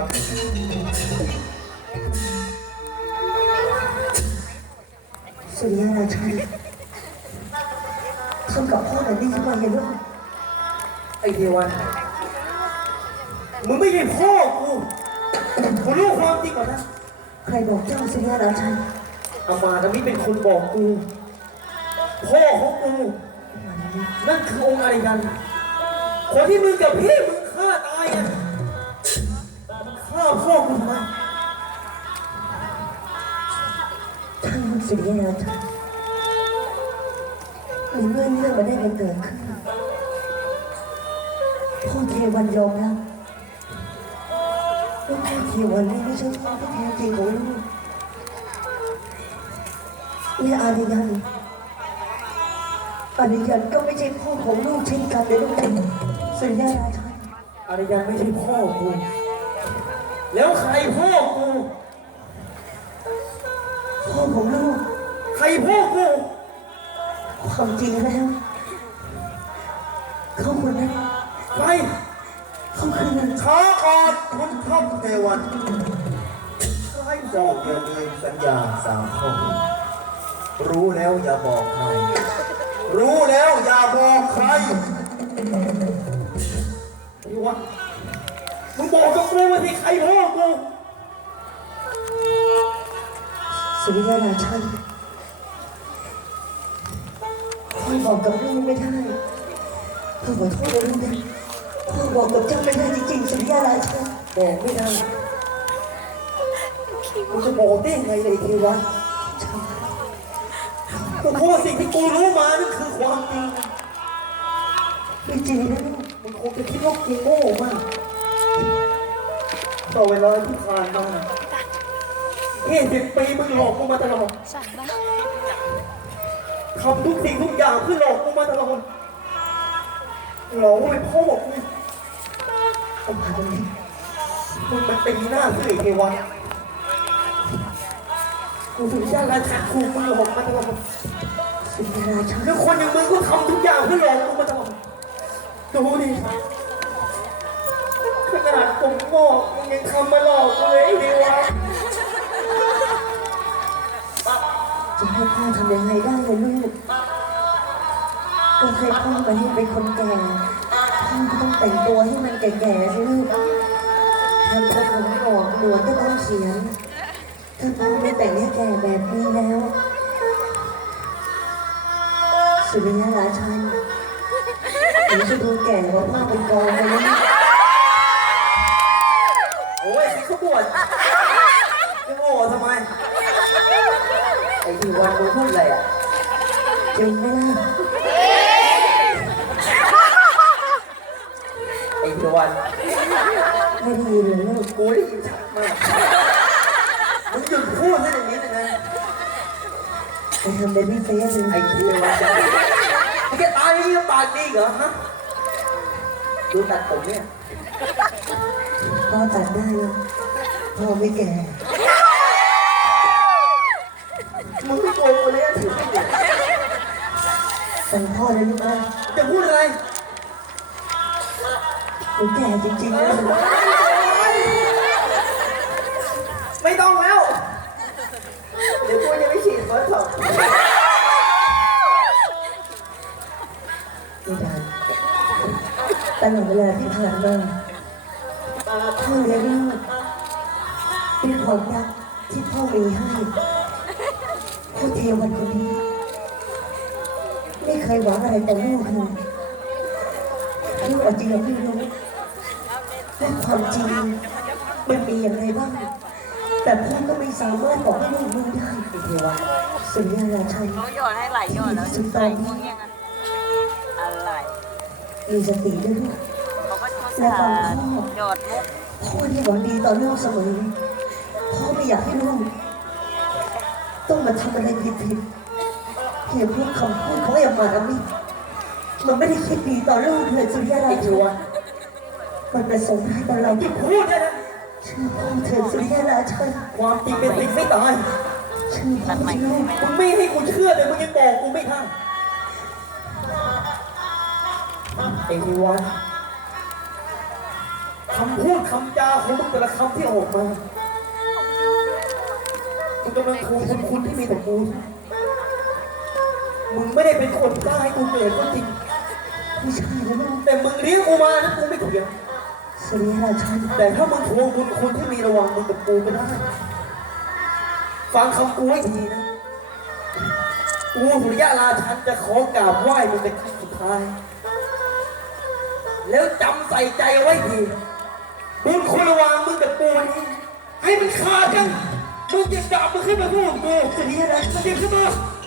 ครับ สุริยราชันทำกับพ่อแบบนี้ทำไมเนี่ยลูกไอเทวันมึงไม่ใช่พ่อกูกูรู้ความจริงก่อนนะ ใครบอกเจ้าสุริยราชันอามาตย์นี้เป็นคนบอกกู พ่อของกู นั่นคือองค์อารยัน คนที่มึงกับพี่มึงฆ่าตายอะ มึงฆ่าพ่อกูทำไมท่านสุริยราชันมีเรื่องเรื่องมาได้กันเกิดขึ้นพ่อเทวันยอมรับว่าพ่อเทวันนี่ไม่ใช่พ่อที่แท้จริงของลูกและอาริยันอาริยันก็ไม่ใช่พ่อของลูกเช่นกันเลยลูกสุริยราชันอารยันไม่ใช่พ่อกู แล้วใครพ่อกูพ่อของลูกใครพ่อกูความจริงแล้วเขาคนนั้นใครเขาคือช้าก่อนคุณท่อมเทวันเจ้าอย่าลืมสัญญาสามข้อรู้แล้วอย่าบอกใคร รู้แล้วอย่าบอกใครไอ้วะ มึงบอกกับกูว่าที่ใครพ่อกูสุริยราชันพ่อบอกกับลูกไม่ได้พ่อขอโทษนะลูกนะพ่อบอกกับเจ้าไม่ได้จริงๆสุริยราชันบอกไม่ได้มึงจะบอกได้ยังไงเลยเทวะก็เพราะว่าสิ่งที่กูรู้มานั่นคือความจริงไม่จริงนะมึงคงจะคิดว่ากูโง่มาก ต่อเวลาที่ผ่านมายี่สิบปีมึงหลอกกูมาตลอดทำทุกสิ่งทุกอย่างเพื่อหลอกกูมาตลอดหลอกว่าเป็นพ่อกูเอามาตรงนี้มึงมันตีหน้าสื่อเทวันกูถึงจะราชาครูมึงหลอกมาตลอดสุริยราชันแล้วคนอย่างมึงก็ทำทุกอย่างเพื่อหลอกกูมาตลอดดูดิ นาดผมโง่มึงยังทำมาหลอกกูเลยไอ้เทวะจะให้พ่อทำยังไงได้เลยลูกก็ให้พ่อมาให้เป็นคนแก่พ่อก็ต้องแต่งตัวให้มันแก่ๆสิลูกทำกระผมหงอกหนวดก็ต้องเขียนถ้าพ่อไม่แต่งให้แก่แบบนี้แล้วสุริยราชันผมจะดูแก่กว่าพ่อเป็นกองไปแล้วนะ โอ้ยสิขบวนจะโง่ทำไม ไอ้ที่วันมึงพูดอะไรอะจริงไหมล่ะไอ้ที่วันไม่ได้ยินเลยลูกกูได้ยินชัดมากมึงหยุดพูดซะอย่างนี้เลยนะไปทำเป็นไม่เฟี้ยเลยไอ้ที่วันจะมึงแกตายนี่ยังปากดีเหรอฮะดูตัดผมเนี่ยพ่อตัดได้แล้วพ่อไม่แก่ มึงไม่โกงกูเลยอะถือไม่หยุดแต่พ่อเลยลูกนะจะพูดอะไรหนูแก่จริงๆนะไม่ต้องแล้ว เดี๋ยวกูจะไปฉีดเฟิร์สท็อปไม่ได้ตลอดเวลาที่ผ่านมาพ่อเลี้ยงลูกเป็นความรักที่พ่อมีให้ พ่อเทวันคนนี้ไม่เคยหวังอะไรแต่ลูกเลยลูกอาจจะยังไม่รู้ว่าความจริงมันมีอย่างไรบ้าง แต่พ่อก็ไม่สามารถบอกให้ลูกรู้ได้เทวันสุริยราชัยเขาโยนให้หลายโยนแล้วใส่พวกยังอะอะไรมีสติด้วยลูกเขาก็ชอบสารโยนมุกพ่อที่หวังดีต่อลูกเสมอพ่อไม่อยากให้ลูก ต้องมาทำอะไรผิดๆเพียงเพราะคำพูดของไอ้อำมาตย์อมิมันไม่ได้คิดดีต่อลูกเลยสุริยราไอ้ที่ชัวันมันประสงค์ร้ายต่อเราที่ที่พูดเนี่ยนะเชื่อพ่อเถิดสุริยราชัยความจริงเป็นสิ่งไม่ตายเชื่อพ่อที่ลูกมึงไม่ให้กูเชื่อเลยมึงยังบอกกูไม่ได้ไอ้ที่วันคำพูดคำจาของมึงแต่ละคำที่ออกมา มึงกำลังทวงคุณคุณที่มีต่อกูมึงไม่ได้เป็นคนกล้าให้กูเกิดก็จริงไม่ใช่นะแม่แต่มึงเลี้ยงกูมานะกูไม่เถียงสุริยราชันแต่ถ้ามึงทวงบุญคุณที่มีระหว่างมึงกับกูก็ได้ ฟังคำกูให้ดีนะกูสุริยะราชันจะขอกราบไหว้มึงเป็นครั้งสุดท้าย แล้วจำใส่ใจเอาไว้ดีบุญคุณระหว่างมึงกับกูนี้ให้มันขาดกัน มึงจะกลับมึงขึ้นมาพูดกับกูสุริยราชันจะขึ้นมา